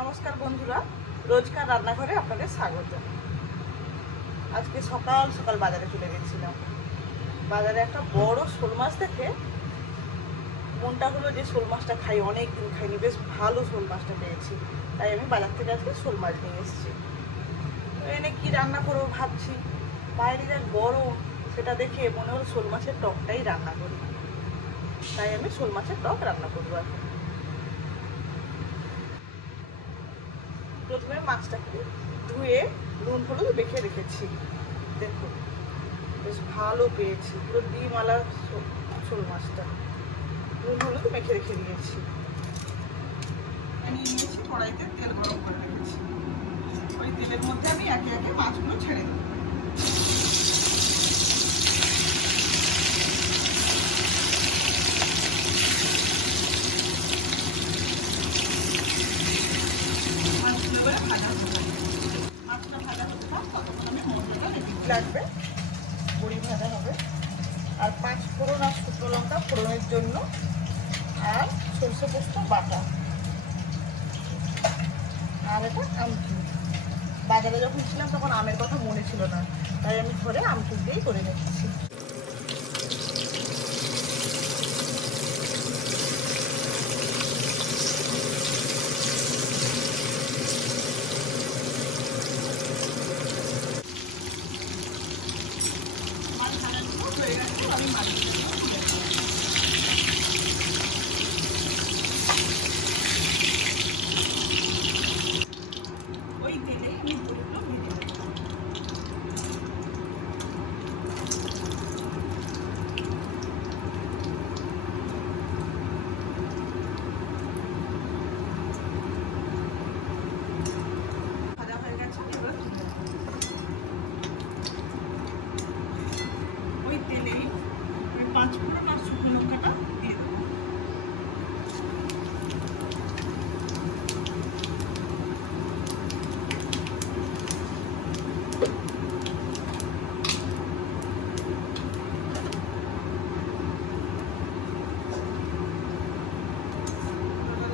নমস্কার বন্ধুরা, রোজকার রান্নাঘরে আপনাদের স্বাগত। আজকে সকাল সকাল বাজারে চলে গেছিলাম। বাজারে একটা বড় শোল মাছ দেখে মনটা হলো যে শোল মাছটা খাই, অনেক দিন খাইনি, বেশ ভালো শোল মাছটা পেয়েছি। তাই আমি বাজার থেকে আজকে শোল মাছ নিয়ে এসেছি। এনে কি রান্না করবো ভাবছি, বাইরে যা গরম সেটা দেখে মনে হলো শোল মাছের টকটাই রান্না করি। তাই আমি শোল মাছের টক রান্না করবো এখন। প্রথমে মাছটাকে ধুয়ে নুন হলুদ মেখে রেখেছি। দেখুন বেশ ভালো পেয়েছি, পুরো ডিমওয়ালা শোল মাছটা নুন হলুদ মেখে রেখে দিয়েছি। নিয়ে নিয়েছি, কড়াইতে তেল গরম করে রেখেছি। ওই তেলের মধ্যে আমি একে একে মাছগুলো ছেড়ে দেবো। লাগবে বড়ি ভাজা হবে, আর 5 ফোড়ন আর শুকনো লঙ্কা ফোড়নের জন্য, আর সরষে পোস্ত বাটা, আর এটা আমচুর। বাজারে যখন ছিলাম তখন আমের কথা মনে ছিল না, তাই আমি ঘরে আমচুর দিয়েই করে নিচ্ছি। ওই তেলে বড়িগুলো ভেজে নেব। ভাজা হয়ে গেছে, এবার ওই তেলেই 5 ফোড়ন আর শুকনো লঙ্কাটা দিয়ে দেবো।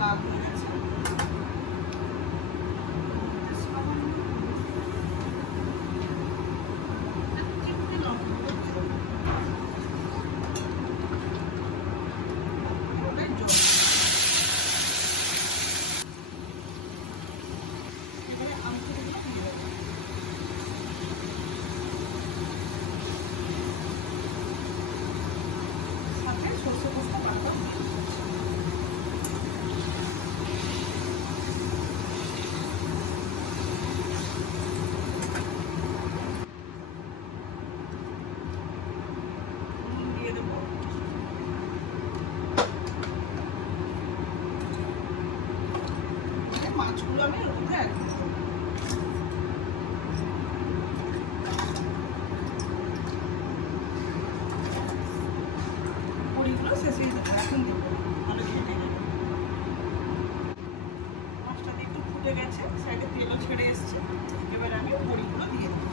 লাল হয়ে গেছে, সরষে পোস্ত বাটা দিয়ে দেবো। মাছগুলো আমি এর মধ্যে অ্যাড করবো। বড়িগুলো শেষে দেবো, এখন দেবো ভালো খেতে যাবে। মাছটা দিয়ে একটু ফুটে গেছে, সাইডে তেলও ছেড়ে এসছে, এবার আমি বড়িগুলো দিয়ে দেবো।